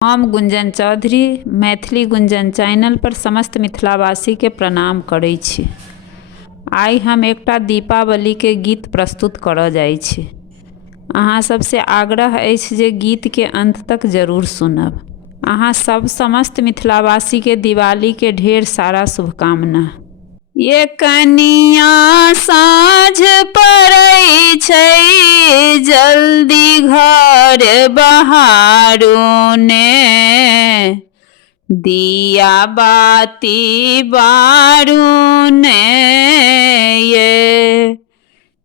हम गुंजन चौधरी मैथिली गुंजन चैनल पर समस्त मिथिलावासी के प्रणाम करै छी। आइ हम एकटा दीपावली के गीत प्रस्तुत करऽ जाइ छी। अहाँ सबसे आग्रह अछि जे गीत के अंत तक जरूर सुनब। अहाँ सब समस्त मिथिलावासी के दिवाली के ढेर सारा शुभकामना। ये कनिया साँझ पड़ै छै, जल्दी घर बहारू ने, दिया बाती बारू ने।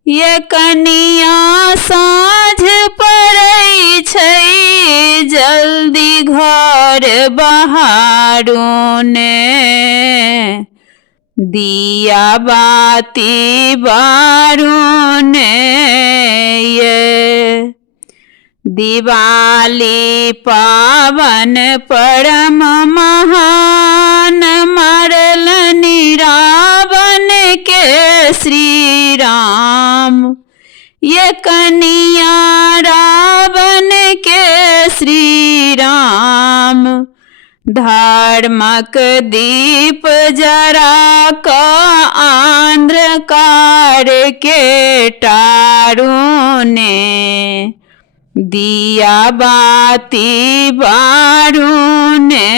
ये कनिया साँझ पड़ै छै, जल्दी घर बहारू ने, दिया बाती बारू ने। दिवाली पावन परम महान, मरलनि रावण के श्री राम। ये कनिया रावण के श्री राम, धर्मक दीप जरा क अंधकार के टारू ने, दिया बाती बारू ने।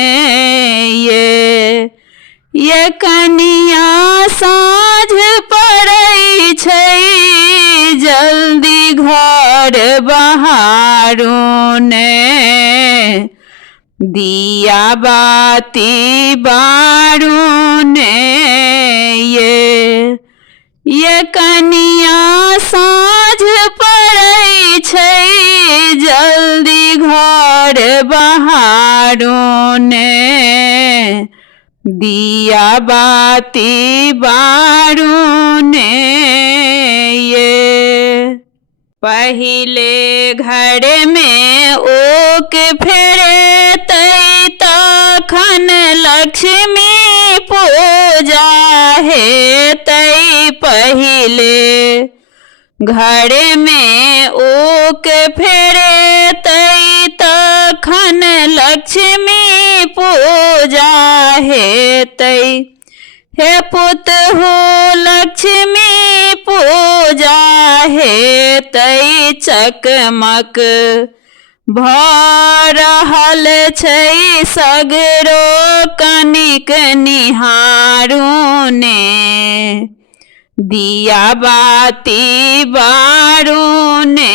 ये कनिया साँझ पड़ै छै, जल्दी घर बहारू ने, दिया बाती बारू ने। ये कनिया साँझ पड़ै छै, जल्दी घर बहारू ने, दिया बाती बारू ने। पहिले घर में ओक फेरे तखन लक्ष्मी पूजा हेतै। पहिले घर में ओक फेरे तखन लक्ष्मी पूजा हेतै। हे पुत हो लक्ष्मी पूजा हेतै, चकमक भऽ रहल छै सगरो कनिक निहारू ने, दिया बाती बारू ने।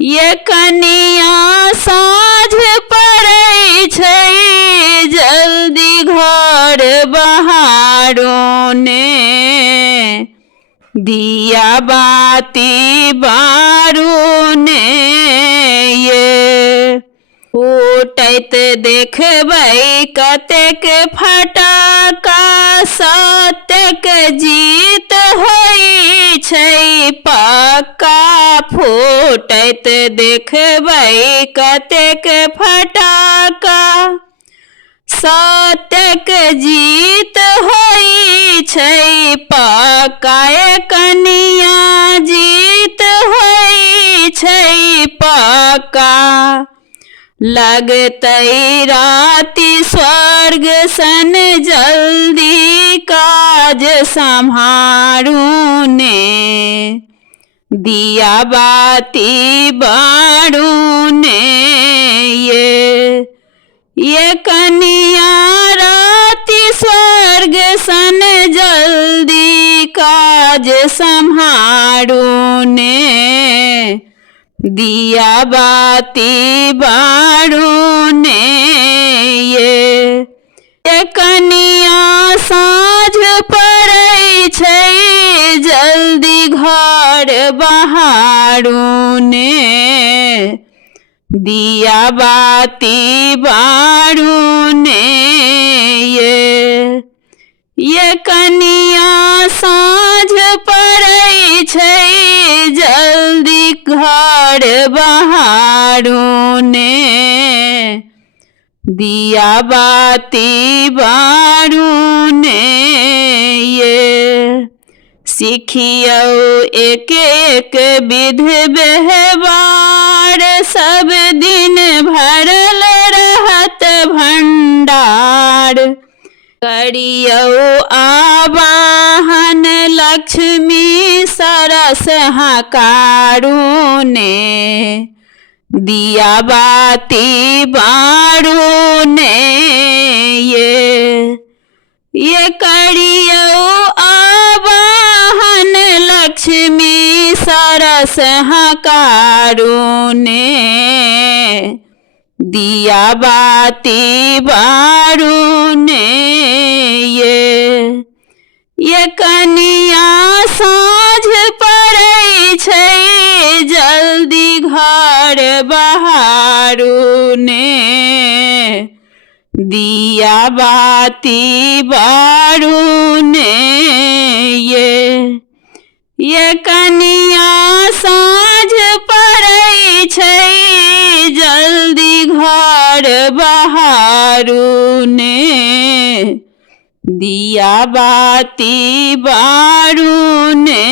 ये कनिया साँझ पड़ै छै, जल्दी घर बहारू ने, दिया बाती बारू ने। फूटैत देखबै कतेक फटाका, सत्यक जीत होइ छै पक्का। फूटैत देखबै कतेक फटाका, सत्यक जीत होइ छै पक्का। कनिया जीत होइ छै पक्का, लगतै राति स्वर्ग सन, जल्दी काज सम्हारू ने, दिया बाती बारू ने। ये कनिया राति स्वर्ग सन, जल्दी काज सम्हारू ने, दिया बाती बारू ने। ये कनिया साँझ पड़ै छै, जल्दी घर बहारू ने, दिया बाती बारू ने। ये कनिया साँझ पड़ै छै, जल्दी घर बहारू ने, दिया बाती बारू ने। सीखियो एक एक विध व्यवहार, सब दिन भरल रहत भंडार। करियो आवाहन लक्ष्मी सरस हकारू ने, दिया बाती बारू ने। ये करियो आवाहन लक्ष्मी सरस हकारू ने, दिया बाती बारू ने। ये कनिया साँझ पड़ै छै, जल्दी घर बहारू ने, दिया बाती बारू ने। ये कनिया साँझ पड़ै छै, जल्दी घर बहारू ने, दिया बाती बारू ने।